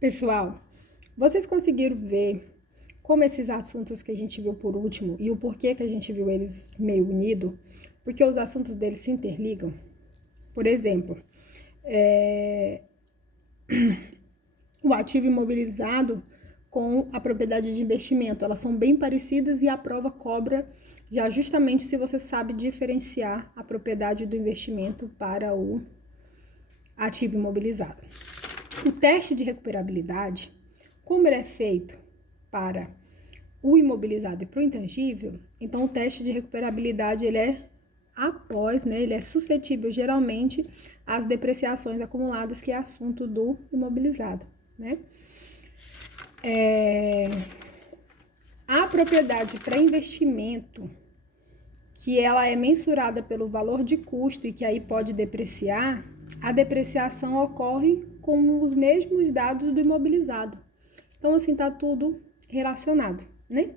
Pessoal, vocês conseguiram ver como esses assuntos que a gente viu por último e o porquê que a gente viu eles meio unidos? Porque os assuntos deles se interligam. Por exemplo, o ativo imobilizado com a propriedade de investimento, elas são bem parecidas e a prova cobra já justamente se você sabe diferenciar a propriedade do investimento para o ativo imobilizado. O teste de recuperabilidade, como ele é feito para o imobilizado e para o intangível, então o teste de recuperabilidade ele é após, né, ele é suscetível geralmente às depreciações acumuladas, que é assunto do imobilizado, né? A propriedade para investimento, que ela é mensurada pelo valor de custo e que aí pode depreciar, a depreciação ocorre com os mesmos dados do imobilizado. Então, assim, tá tudo relacionado, né?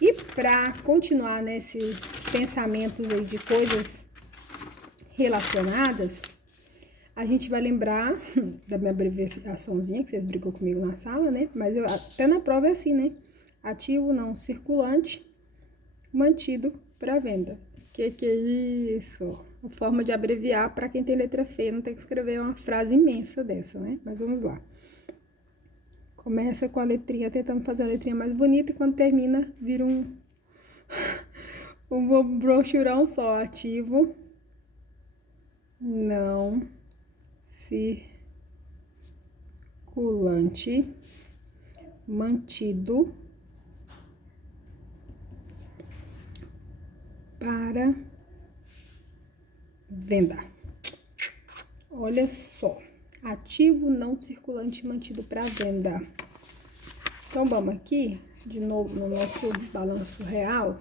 E para continuar nesses pensamentos aí de coisas relacionadas, a gente vai lembrar da minha abreviaçãozinha, que vocês brigou comigo na sala, né? Mas até na prova é assim, né? Ativo não circulante mantido para venda. Que é isso? Uma forma de abreviar para quem tem letra feia, não tem que escrever uma frase imensa dessa, né? Mas vamos lá. Começa com a letrinha, tentando fazer a letrinha mais bonita, e quando termina, vira um brochurão só. Ativo não circulante mantido para venda. Olha só, ativo não circulante mantido para venda. Então, vamos aqui, de novo, no nosso balanço real.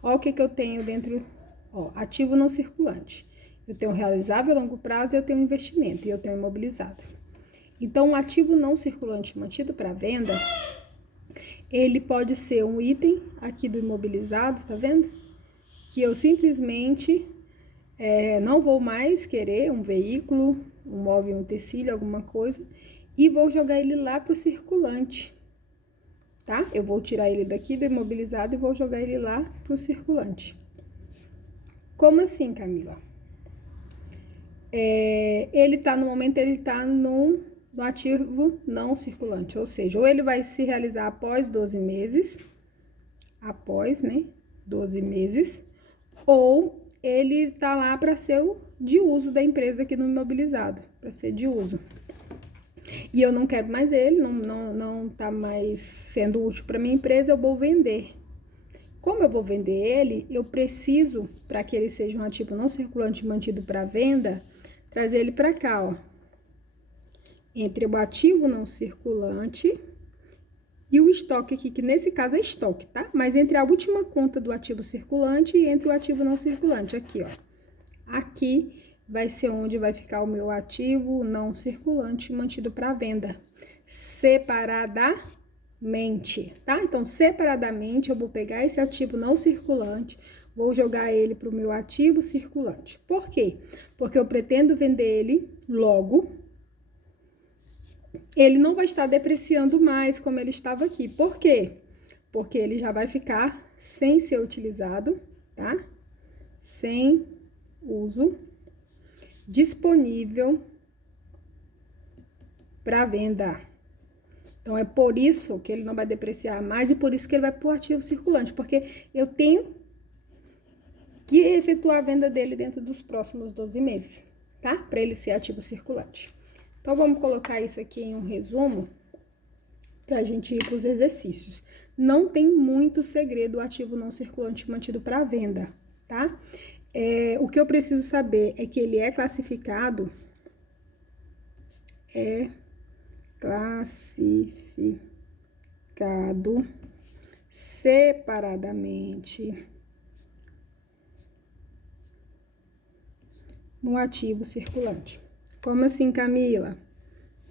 Olha o que eu tenho dentro, ó, ativo não circulante. Eu tenho realizável a longo prazo e eu tenho investimento, e eu tenho imobilizado. Então, o ativo não circulante mantido para venda, ele pode ser um item aqui do imobilizado, tá vendo? Que eu simplesmente não vou mais querer um veículo, um móvel, um utensílio, alguma coisa, e vou jogar ele lá pro circulante, tá? Eu vou tirar ele daqui do imobilizado e vou jogar ele lá pro circulante. Como assim, Camila? Ele tá no momento, ele tá no ativo não circulante, ou seja, ou ele vai se realizar após 12 meses, né, 12 meses, ou ele tá lá para ser de uso da empresa aqui no imobilizado, para ser de uso. E eu não quero mais ele, não tá mais sendo útil para minha empresa, eu vou vender. Como eu vou vender ele, eu preciso, para que ele seja um ativo não circulante mantido para venda, trazer ele para cá, ó. Entre o ativo não circulante e o estoque aqui, que nesse caso é estoque, tá? Mas entre a última conta do ativo circulante e entre o ativo não circulante, aqui, ó. Aqui vai ser onde vai ficar o meu ativo não circulante mantido para venda, separadamente, tá? Então, separadamente, eu vou pegar esse ativo não circulante, vou jogar ele para o meu ativo circulante. Por quê? Porque eu pretendo vender ele logo. Ele não vai estar depreciando mais como ele estava aqui. Por quê? Porque ele já vai ficar sem ser utilizado, tá? Sem uso, disponível para venda. Então, é por isso que ele não vai depreciar mais e por isso que ele vai para o ativo circulante, porque eu tenho que efetuar a venda dele dentro dos próximos 12 meses, tá? Para ele ser ativo circulante. Então, vamos colocar isso aqui em um resumo para a gente ir para os exercícios. Não tem muito segredo o ativo não circulante mantido para venda, tá? O que eu preciso saber é que ele é classificado, separadamente no ativo circulante. Como assim, Camila?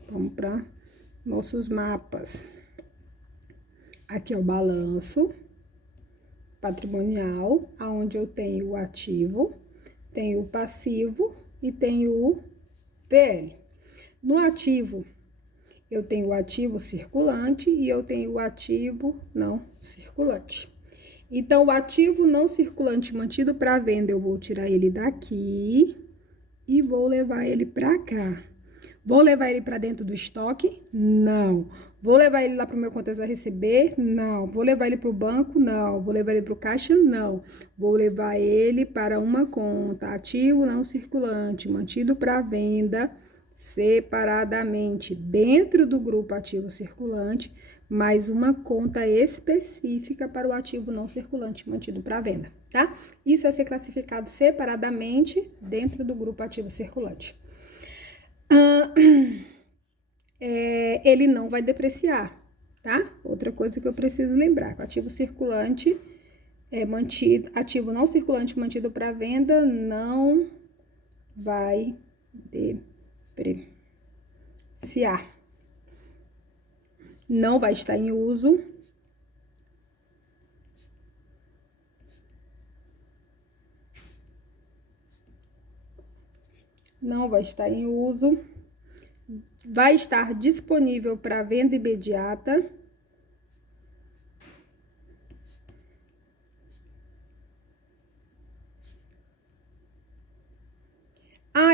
Vamos para nossos mapas. Aqui é o balanço patrimonial, aonde eu tenho o ativo, tenho o passivo e tenho o PL. No ativo, Eu tenho o ativo circulante e eu tenho o ativo não circulante. Então, o ativo não circulante mantido para venda, eu vou tirar ele daqui e vou levar ele para cá. Vou levar ele para dentro do estoque? Não. Vou levar ele lá para o meu contas a receber? Não. Vou levar ele para o banco? Não. Vou levar ele para o caixa? Não. Vou levar ele para uma conta ativo não circulante, mantido para venda separadamente dentro do grupo ativo circulante, mais uma conta específica para o ativo não circulante mantido para venda, tá? Isso é ser classificado separadamente dentro do grupo ativo circulante. Ele não vai depreciar, tá? Outra coisa que eu preciso lembrar, que o ativo circulante mantido, ativo não circulante mantido para venda não vai depreciar. Não vai estar em uso. Não vai estar em uso. Vai estar disponível para venda imediata.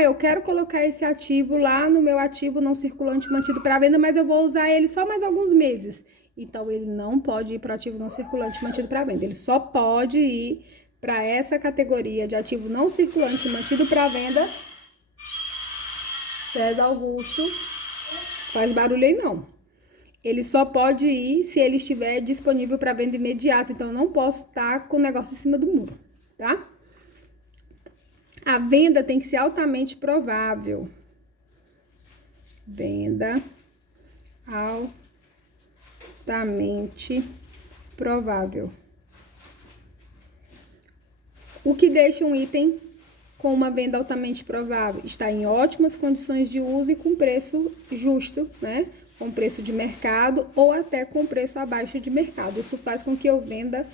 Eu quero colocar esse ativo lá no meu ativo não circulante mantido para venda, mas eu vou usar ele só mais alguns meses. Então, ele não pode ir para o ativo não circulante mantido para venda. Ele só pode ir para essa categoria de ativo não circulante mantido para venda. César Augusto, faz barulho aí não. Ele só pode ir se ele estiver disponível para venda imediata. Então, eu não posso estar com o negócio em cima do muro, tá? A venda tem que ser altamente provável. Venda altamente provável. O que deixa um item com uma venda altamente provável? Está em ótimas condições de uso e com preço justo, né? Com preço de mercado ou até com preço abaixo de mercado. Isso faz com que eu venda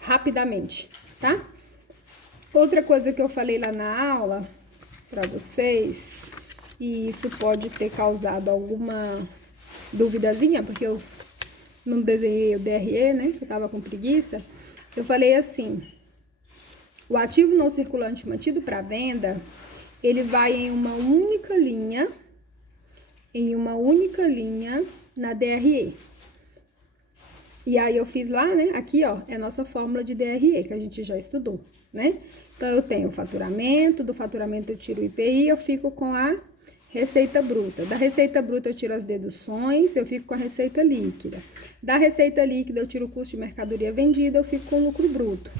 rapidamente, tá? Outra coisa que eu falei lá na aula para vocês, e isso pode ter causado alguma duvidazinha, porque eu não desenhei o DRE, né? Eu tava com preguiça. Eu falei assim: o ativo não circulante mantido para venda, ele vai em uma única linha na DRE. E aí eu fiz lá, né? Aqui, ó, é a nossa fórmula de DRE, que a gente já estudou, né? Então, eu tenho o faturamento, do faturamento eu tiro o IPI, eu fico com a receita bruta. Da receita bruta eu tiro as deduções, eu fico com a receita líquida. Da receita líquida eu tiro o custo de mercadoria vendida, eu fico com o lucro bruto.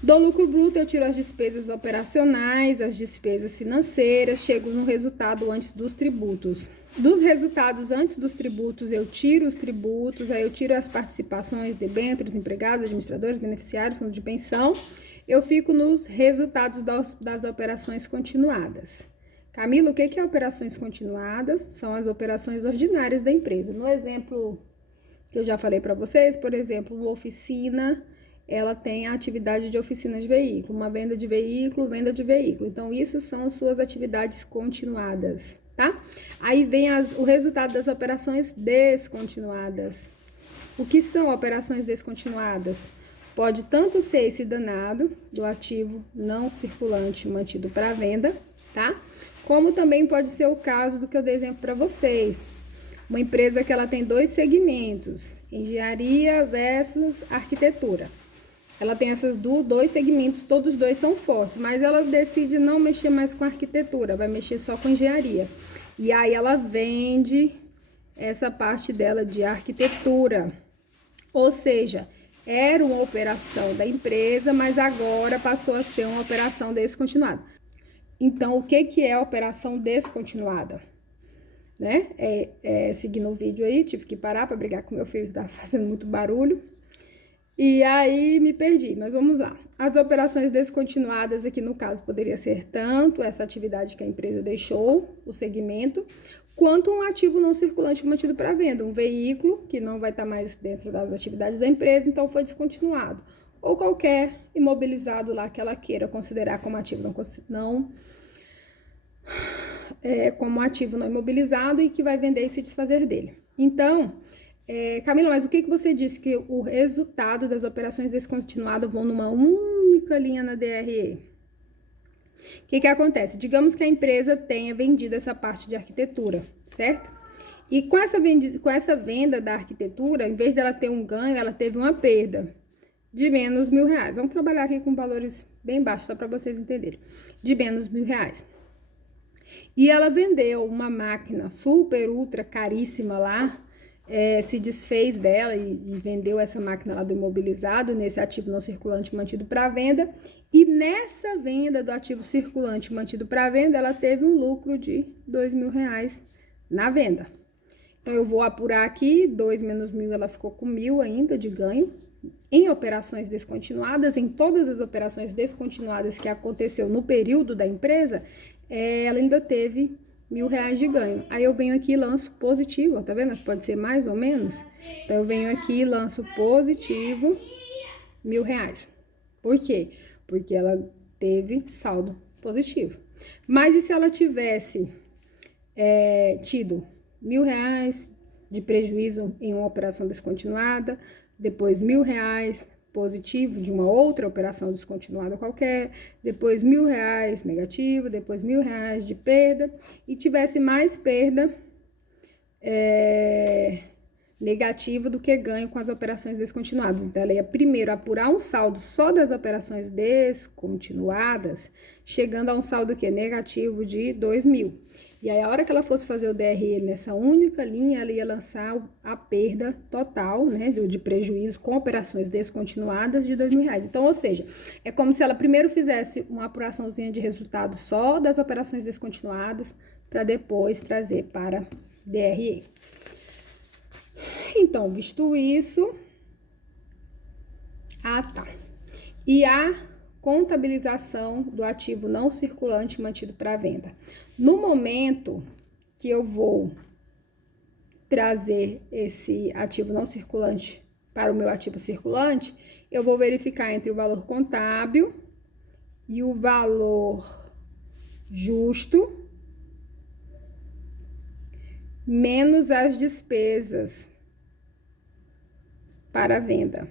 Do lucro bruto eu tiro as despesas operacionais, as despesas financeiras, chego no resultado antes dos tributos. Dos resultados antes dos tributos, eu tiro os tributos, aí eu tiro as participações, debêntures, empregados, administradores, beneficiários, fundo de pensão. Eu fico nos resultados das operações continuadas. Camila, o que é operações continuadas? São as operações ordinárias da empresa. No exemplo que eu já falei para vocês, por exemplo, uma oficina, ela tem a atividade de oficina de veículo, uma venda de veículo, venda de veículo. Então, isso são suas atividades continuadas, tá? Aí vem o resultado das operações descontinuadas. O que são operações descontinuadas? Pode tanto ser esse danado do ativo não circulante mantido para venda, tá? Como também pode ser o caso do que eu dei exemplo para vocês. Uma empresa que ela tem 2 segmentos, engenharia versus arquitetura. Ela tem esses 2 segmentos, todos os 2 são fortes, mas ela decide não mexer mais com arquitetura, vai mexer só com engenharia. E aí ela vende essa parte dela de arquitetura. Ou seja, era uma operação da empresa, mas agora passou a ser uma operação descontinuada. Então, o que é operação descontinuada? Né? Seguindo o vídeo aí, tive que parar para brigar com meu filho que estava fazendo muito barulho. E aí me perdi, mas vamos lá. As operações descontinuadas aqui no caso poderia ser tanto essa atividade que a empresa deixou, o segmento, quanto um ativo não circulante mantido para venda, um veículo que não vai estar mais dentro das atividades da empresa, então foi descontinuado. Ou qualquer imobilizado lá que ela queira considerar como ativo não como ativo não imobilizado e que vai vender e se desfazer dele. Então, Camila, mas o que você disse? Que o resultado das operações descontinuadas vão numa única linha na DRE. O que acontece? Digamos que a empresa tenha vendido essa parte de arquitetura, certo? E com essa venda da arquitetura, em vez dela ter um ganho, ela teve uma perda de menos R$1.000. Vamos trabalhar aqui com valores bem baixos, só para vocês entenderem. De menos R$1.000. E ela vendeu uma máquina super, ultra caríssima lá, se desfez dela e vendeu essa máquina lá do imobilizado, nesse ativo não circulante mantido para venda. E nessa venda do ativo circulante mantido para venda, ela teve um lucro de R$2.000 na venda. Então, eu vou apurar aqui, 2 menos 1.000, ela ficou com 1.000 ainda de ganho. Em operações descontinuadas, em todas as operações descontinuadas que aconteceu no período da empresa, ela ainda teve R$1.000 de ganho. Aí eu venho aqui e lanço positivo, ó, tá vendo? Pode ser mais ou menos. Então, eu venho aqui e lanço positivo R$1.000. Por quê? Porque ela teve saldo positivo. Mas e se ela tivesse tido R$1.000 de prejuízo em uma operação descontinuada, depois R$1.000 positivo de uma outra operação descontinuada qualquer, depois R$1.000 negativo, depois R$1.000 de perda, e tivesse mais perda negativa do que ganho com as operações descontinuadas. Então, ela ia primeiro apurar um saldo só das operações descontinuadas, chegando a um saldo que é negativo de R$2.000. E aí, a hora que ela fosse fazer o DRE nessa única linha, ela ia lançar a perda total, né, de prejuízo com operações descontinuadas de R$2.000. Então, ou seja, é como se ela primeiro fizesse uma apuraçãozinha de resultado só das operações descontinuadas, para depois trazer para DRE. Então, visto isso... tá. E a contabilização do ativo não circulante mantido para venda. No momento que eu vou trazer esse ativo não circulante para o meu ativo circulante, eu vou verificar entre o valor contábil e o valor justo, menos as despesas para a venda.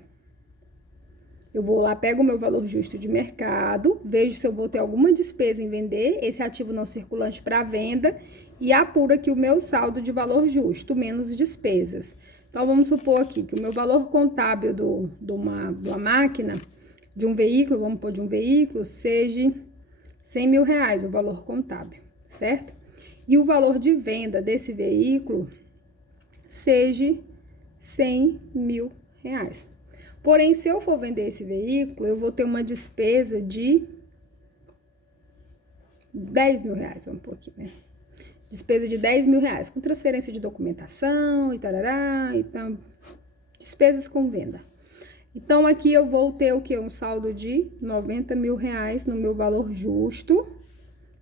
Eu vou lá, pego o meu valor justo de mercado, vejo se eu vou ter alguma despesa em vender esse ativo não circulante para venda e apuro aqui o meu saldo de valor justo, menos despesas. Então, vamos supor aqui que o meu valor contábil de uma máquina, de um veículo, vamos pôr de um veículo, seja R$100.000, o valor contábil, certo? E o valor de venda desse veículo seja R$100.000. Porém, se eu for vender esse veículo, eu vou ter uma despesa de R$10.000, vamos pôr aqui, né? Despesa de R$10.000, com transferência de documentação e tarará, então, despesas com venda. Então, aqui eu vou ter o quê? Um saldo de R$90.000 no meu valor justo,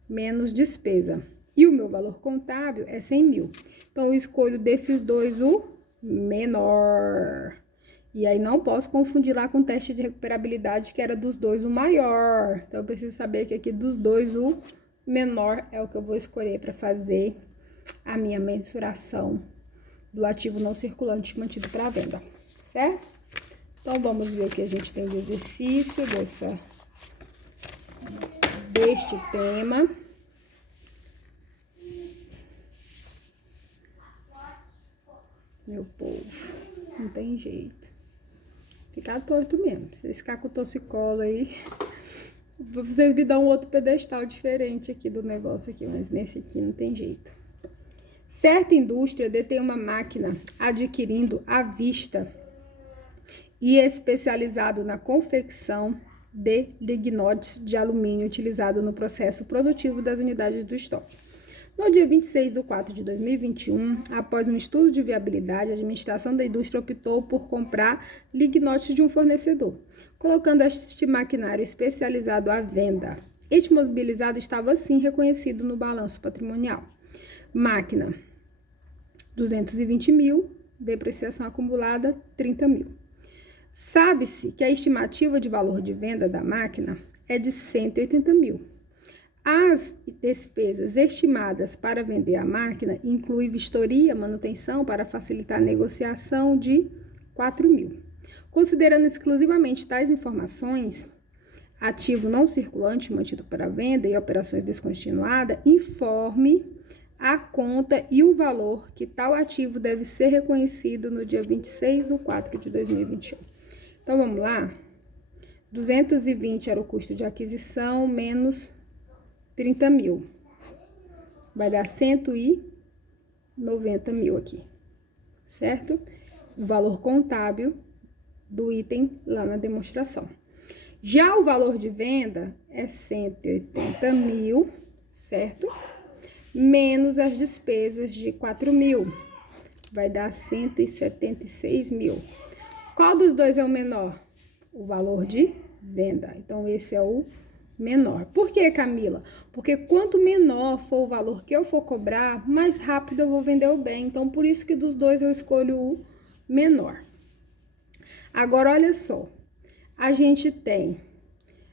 menos despesa. E o meu valor contábil é 100.000. Então, eu escolho desses dois o menor. E aí, não posso confundir lá com o teste de recuperabilidade, que era dos dois o maior. Então, eu preciso saber que aqui dos dois o menor é o que eu vou escolher para fazer a minha mensuração do ativo não circulante mantido para venda, certo? Então, vamos ver o que a gente tem de exercício deste tema. Meu povo, não tem jeito. Ficar torto mesmo. Vocês ficar com o torcicolo aí, vocês me dão um outro pedestal diferente aqui do negócio aqui, mas nesse aqui não tem jeito. Certa indústria detém uma máquina adquirindo à vista e especializado na confecção de lignotes de alumínio utilizado no processo produtivo das unidades do estoque. No dia 26/4/2021, após um estudo de viabilidade, a administração da indústria optou por comprar lignotes de um fornecedor, colocando este maquinário especializado à venda. Este mobilizado estava assim reconhecido no balanço patrimonial. Máquina, 220.000, depreciação acumulada, 30.000. Sabe-se que a estimativa de valor de venda da máquina é de 180.000. As despesas estimadas para vender a máquina incluem vistoria, manutenção para facilitar a negociação de 4.000. Considerando exclusivamente tais informações, ativo não circulante mantido para venda e operações descontinuadas, informe a conta e o valor que tal ativo deve ser reconhecido no dia 26/4/2021. Então, vamos lá. 220 era o custo de aquisição, menos 30.000. Vai dar 190.000 aqui, certo? O valor contábil do item lá na demonstração. Já o valor de venda é 180.000, certo? Menos as despesas de 4.000, vai dar 176.000. Qual dos dois é o menor? O valor de venda. Então, esse é o menor. Por que, Camila? Porque quanto menor for o valor que eu for cobrar, mais rápido eu vou vender o bem. Então, por isso que dos dois eu escolho o menor. Agora, olha só. A gente tem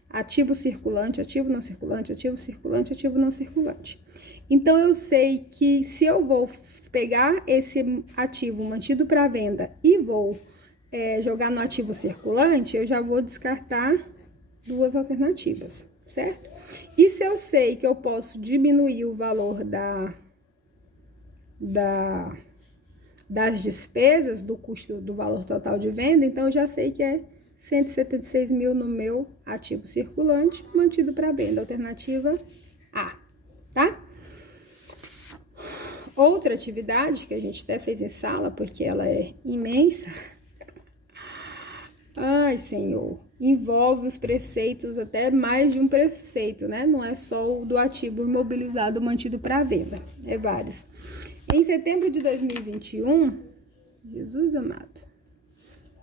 ativo circulante, ativo não circulante, ativo circulante, ativo não circulante. Então, eu sei que se eu vou pegar esse ativo mantido para venda e vou jogar no ativo circulante, eu já vou descartar duas alternativas, certo? E se eu sei que eu posso diminuir o valor das despesas, do custo do valor total de venda, então eu já sei que é 176.000 no meu ativo circulante, mantido para venda, alternativa A, tá? Outra atividade que a gente até fez em sala, porque ela é imensa. Ai, Senhor, envolve os preceitos, até mais de um preceito, né? Não é só o do ativo imobilizado mantido para venda, é vários. Em setembro de 2021, Jesus amado,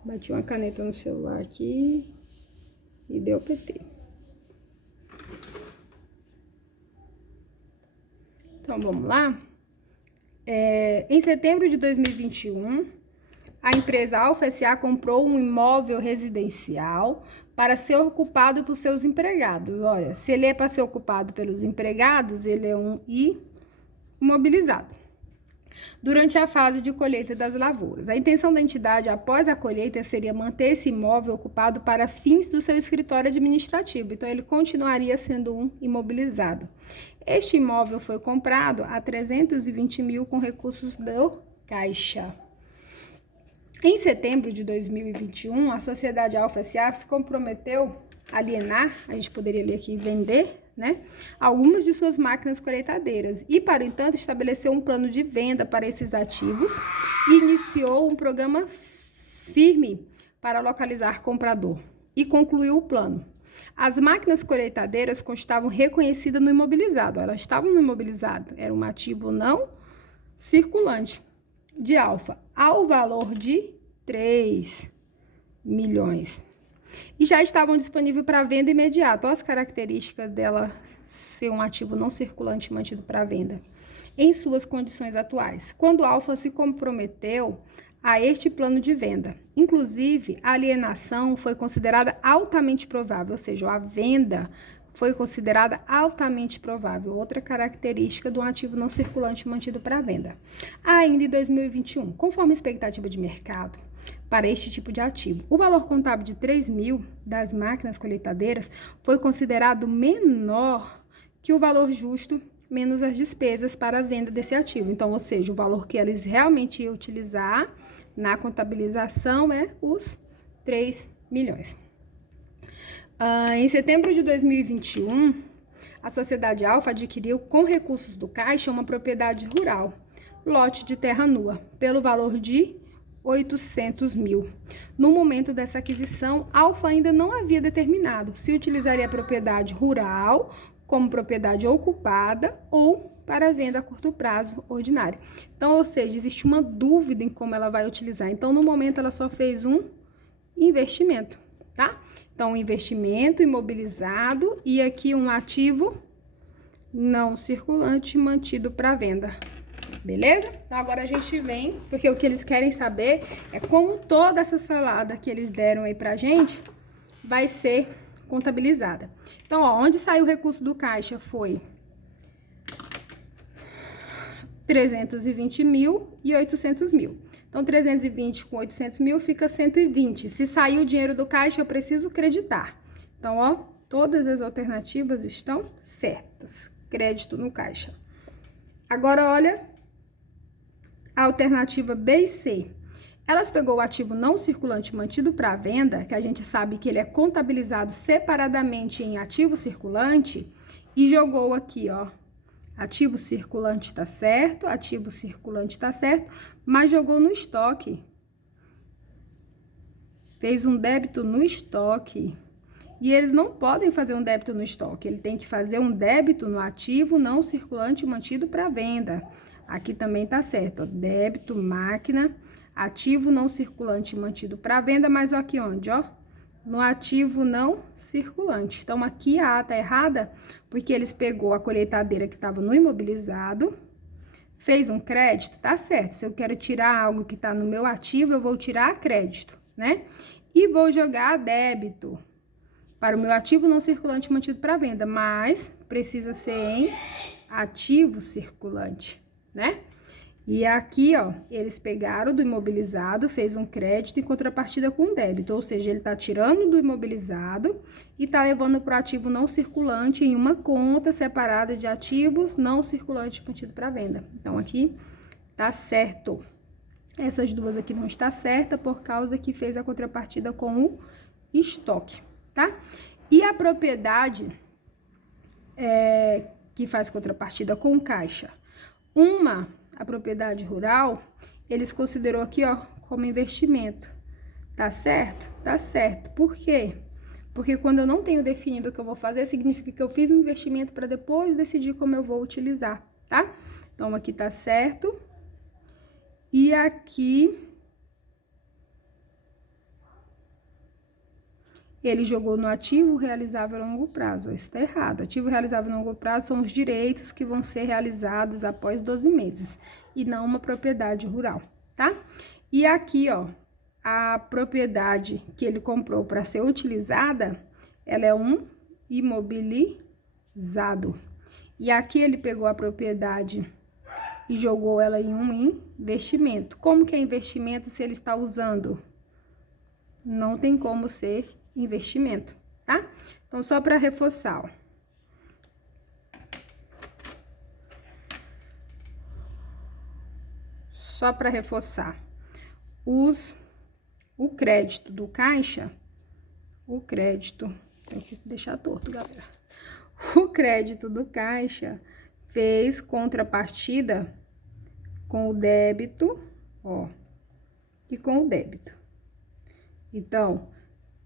bati uma caneta no celular aqui e deu PT. Então, vamos lá. Em setembro de 2021, a empresa Alfa S.A. comprou um imóvel residencial para ser ocupado por seus empregados. Olha, se ele é para ser ocupado pelos empregados, ele é um imobilizado. Durante a fase de colheita das lavouras. A intenção da entidade após a colheita seria manter esse imóvel ocupado para fins do seu escritório administrativo. Então, ele continuaria sendo um imobilizado. Este imóvel foi comprado a 320.000 com recursos do Caixa. Em setembro de 2021, a sociedade Alfa S.A. se comprometeu a alienar, a gente poderia ler aqui, vender, né, algumas de suas máquinas colheitadeiras e, para o entanto, estabeleceu um plano de venda para esses ativos e iniciou um programa firme para localizar comprador e concluiu o plano. As máquinas colheitadeiras constavam reconhecidas no imobilizado, elas estavam no imobilizado, era um ativo não circulante de Alfa, ao valor de 3 milhões. E já estavam disponíveis para venda imediata. Olha as características dela ser um ativo não circulante mantido para venda. Em suas condições atuais, quando a Alfa se comprometeu a este plano de venda. Inclusive, a alienação foi considerada altamente provável, ou seja, a venda foi considerada altamente provável, outra característica do ativo não circulante mantido para venda. Ainda em 2021, conforme a expectativa de mercado para este tipo de ativo, o valor contábil de 3.000 das máquinas colheitadeiras foi considerado menor que o valor justo menos as despesas para a venda desse ativo. Então, ou seja, o valor que eles realmente iam utilizar na contabilização é os 3 milhões. Em setembro de 2021, a sociedade Alfa adquiriu com recursos do Caixa uma propriedade rural, lote de terra nua, pelo valor de 800.000. No momento dessa aquisição, Alfa ainda não havia determinado se utilizaria a propriedade rural como propriedade ocupada ou para venda a curto prazo ordinária. Então, ou seja, existe uma dúvida em como ela vai utilizar. Então, no momento, ela só fez um investimento, tá? Então, um investimento imobilizado e aqui um ativo não circulante mantido para venda. Beleza? Então, agora a gente vem, porque o que eles querem saber é como toda essa salada que eles deram aí pra gente vai ser contabilizada. Então, ó, onde saiu o recurso do caixa foi 320 mil e 800 mil. Então, 320 com 800 mil fica 120. Se sair o dinheiro do caixa, eu preciso creditar. Então, ó, todas as alternativas estão certas. Crédito no caixa. Agora, olha a alternativa B e C. Elas pegou o ativo não circulante mantido para venda, que a gente sabe que ele é contabilizado separadamente em ativo circulante, e jogou aqui, ó. Ativo circulante tá certo, ativo circulante tá certo, mas jogou no estoque. Fez um débito no estoque. E eles não podem fazer um débito no estoque, ele tem que fazer um débito no ativo não circulante mantido para venda. Aqui também tá certo, ó, débito, máquina, ativo não circulante mantido para venda, mas ó, aqui onde, ó? No ativo não circulante. Então, aqui a A tá errada, porque eles pegou a colheitadeira que estava no imobilizado, fez um crédito, tá certo. Se eu quero tirar algo que tá no meu ativo, eu vou tirar a crédito, né? E vou jogar a débito para o meu ativo não circulante mantido para venda, mas precisa ser em ativo circulante, né? E aqui, ó, eles pegaram do imobilizado, fez um crédito em contrapartida com um débito, ou seja, ele tá tirando do imobilizado e tá levando para o ativo não circulante em uma conta separada de ativos não circulantes mantido para venda. Então, aqui tá certo. Essas duas aqui não está certa por causa que fez a contrapartida com o estoque, tá? E a propriedade que faz contrapartida com caixa? A propriedade rural, eles considerou aqui, ó, como investimento. Tá certo? Tá certo. Por quê? Porque quando eu não tenho definido o que eu vou fazer, significa que eu fiz um investimento para depois decidir como eu vou utilizar, tá? Então, aqui tá certo. E aqui ele jogou no ativo realizável a longo prazo. Isso tá errado. Ativo realizável a longo prazo são os direitos que vão ser realizados após 12 meses e não uma propriedade rural, tá? E aqui, ó, a propriedade que ele comprou para ser utilizada, ela é um imobilizado. E aqui ele pegou a propriedade e jogou ela em um investimento. Como que é investimento se ele está usando? Não tem como ser investimento, tá? Então, só para reforçar, ó. Só para reforçar, o crédito do caixa, o crédito, tem que deixar torto, galera. O crédito do caixa fez contrapartida com o débito, ó, e com o débito. Então,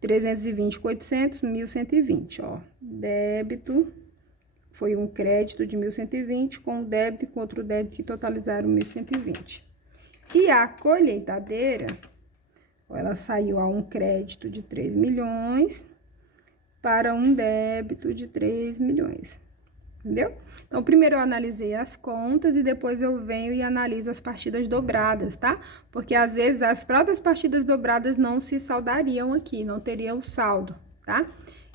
320 com 800, 1.120, ó. Débito foi um crédito de 1.120 com o débito e com outro débito que totalizaram 1.120. E a colheitadeira, ó, ela saiu a um crédito de 3 milhões para um débito de 3 milhões. Entendeu? Então, primeiro eu analisei as contas e depois eu venho e analiso as partidas dobradas, tá? Porque às vezes as próprias partidas dobradas não se saldariam aqui, não teriam saldo, tá?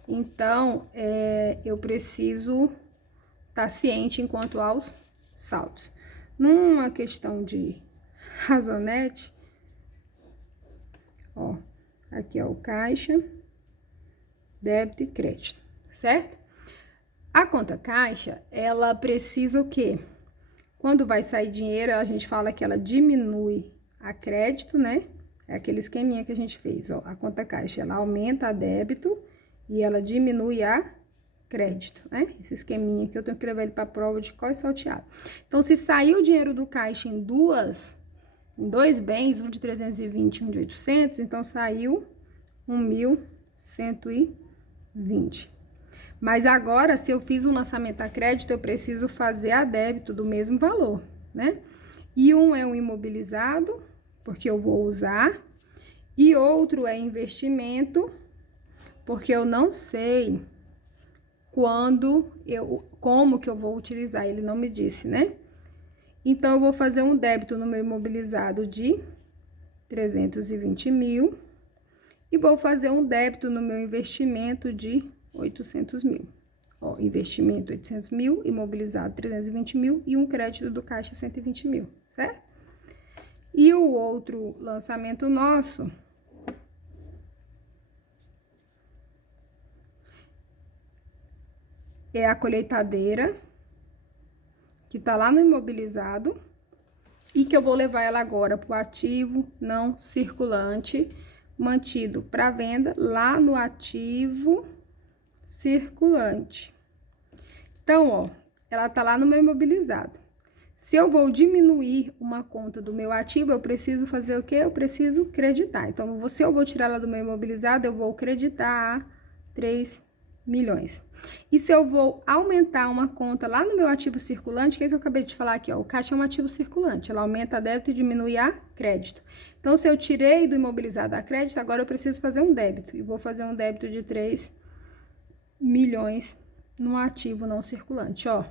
Então, eu preciso estar ciente enquanto aos saldos. Numa questão de razonete, ó, aqui é o caixa, débito e crédito, certo? A conta caixa, ela precisa o quê? Quando vai sair dinheiro, a gente fala que ela diminui a crédito, né? É aquele esqueminha que a gente fez, ó. A conta caixa, ela aumenta a débito e ela diminui a crédito, né? Esse esqueminha que eu tenho que levar ele para a prova de código salteado. Então, se sair o dinheiro do caixa em dois bens, um de 320 e um de 800, então saiu 1.120. Mas agora, se eu fiz um lançamento a crédito, eu preciso fazer a débito do mesmo valor, né? E um é um imobilizado, porque eu vou usar, e outro é investimento, porque eu não sei como que eu vou utilizar, ele não me disse, né? Então, eu vou fazer um débito no meu imobilizado de 320 mil e vou fazer um débito no meu investimento de 800 mil. Ó, investimento 800 mil, imobilizado 320 mil e um crédito do Caixa 120 mil, certo? E o outro lançamento nosso é a colheitadeira, que tá lá no imobilizado, e que eu vou levar ela agora para o ativo não circulante, mantido para venda lá no ativo circulante. Então, ó, ela tá lá no meu imobilizado. Se eu vou diminuir uma conta do meu ativo, eu preciso fazer o quê? Eu preciso creditar. Então, se eu vou tirar ela do meu imobilizado, eu vou creditar 3 milhões. E se eu vou aumentar uma conta lá no meu ativo circulante, o que eu acabei de falar aqui, ó? O caixa é um ativo circulante, ela aumenta a débito e diminui a crédito. Então, se eu tirei do imobilizado a crédito, agora eu preciso fazer um débito. E vou fazer um débito de 3 milhões no ativo não circulante, ó.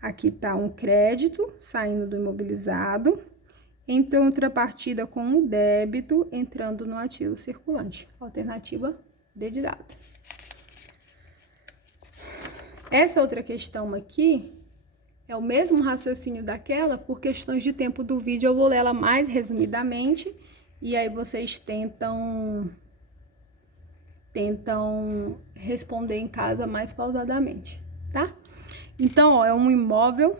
Aqui tá um crédito saindo do imobilizado, em contrapartida com um débito entrando no ativo circulante. Alternativa D de dado. Essa outra questão aqui é o mesmo raciocínio daquela, por questões de tempo do vídeo eu vou ler ela mais resumidamente, e aí vocês tentam responder em casa mais pausadamente, tá? Então, ó, é um imóvel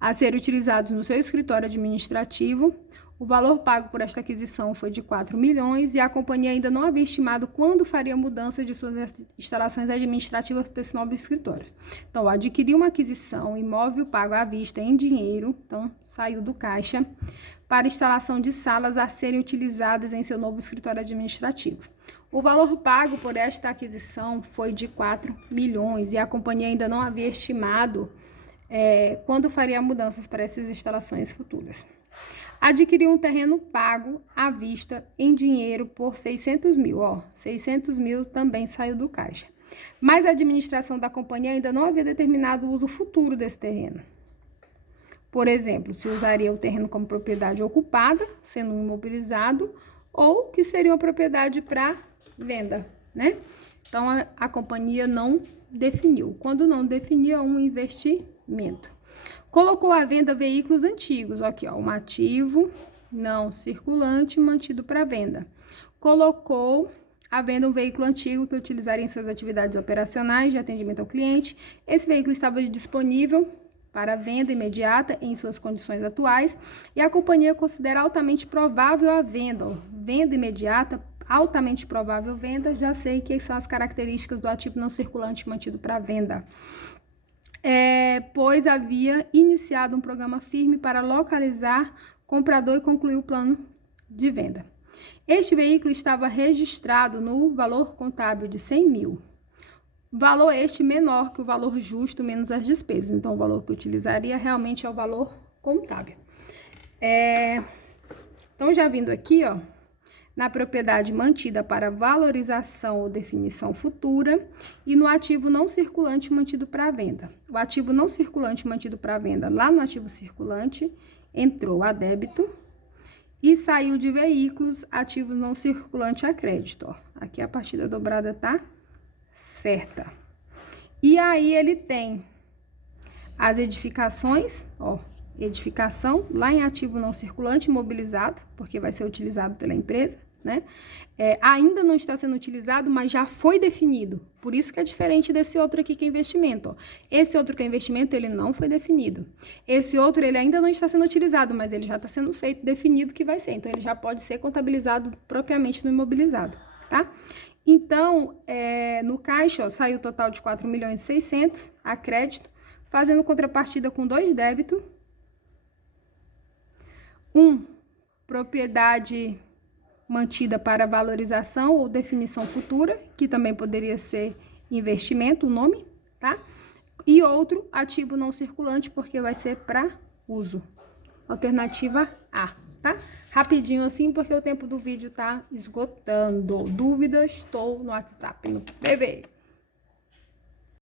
a ser utilizado no seu escritório administrativo. O valor pago por esta aquisição foi de 4 milhões e a companhia ainda não havia estimado quando faria mudança de suas instalações administrativas para esse novo escritório. Então, adquiriu uma aquisição, imóvel pago à vista em dinheiro, então saiu do caixa, para instalação de salas a serem utilizadas em seu novo escritório administrativo. O valor pago por esta aquisição foi de 4 milhões e a companhia ainda não havia estimado quando faria mudanças para essas instalações futuras. Adquiriu um terreno pago à vista em dinheiro por 600 mil. Ó, 600 mil também saiu do caixa. Mas a administração da companhia ainda não havia determinado o uso futuro desse terreno. Por exemplo, se usaria o terreno como propriedade ocupada, sendo imobilizado, ou que seria uma propriedade para venda, né? Então, a companhia não definiu. Quando não definia, um investimento. Colocou à venda veículos antigos, aqui, ó, um ativo não circulante mantido para venda. Colocou à venda um veículo antigo que utilizaria em suas atividades operacionais de atendimento ao cliente. Esse veículo estava disponível para venda imediata em suas condições atuais e a companhia considera altamente provável a venda. Ó, venda imediata, altamente provável venda, já sei que são as características do ativo não circulante mantido para venda. Pois havia iniciado um programa firme para localizar comprador e concluir o plano de venda. Este veículo estava registrado no valor contábil de 100 mil. Valor este menor que o valor justo menos as despesas. Então, o valor que utilizaria realmente é o valor contábil. Então, já vindo aqui, ó, na propriedade mantida para valorização ou definição futura e no ativo não circulante mantido para venda. O ativo não circulante mantido para venda lá no ativo circulante entrou a débito e saiu de veículos, ativo não circulante a crédito. Ó. Aqui a partida dobrada tá certa. E aí ele tem as edificações, ó, edificação lá em ativo não circulante imobilizado, porque vai ser utilizado pela empresa, né? Ainda não está sendo utilizado, mas já foi definido. Por isso que é diferente desse outro aqui que é investimento. Ó. Esse outro que é investimento, ele não foi definido. Esse outro, ele ainda não está sendo utilizado, mas ele já está sendo feito, definido que vai ser. Então, ele já pode ser contabilizado propriamente no imobilizado, tá? Então, no caixa, ó, saiu o total de 4 milhões e 600 a crédito, fazendo contrapartida com 2 débitos. Propriedade mantida para valorização ou definição futura, que também poderia ser investimento, o nome, tá? E outro, ativo não circulante, porque vai ser para uso. Alternativa A, tá? Rapidinho assim, porque o tempo do vídeo tá esgotando. Dúvidas? Estou no WhatsApp, no PV.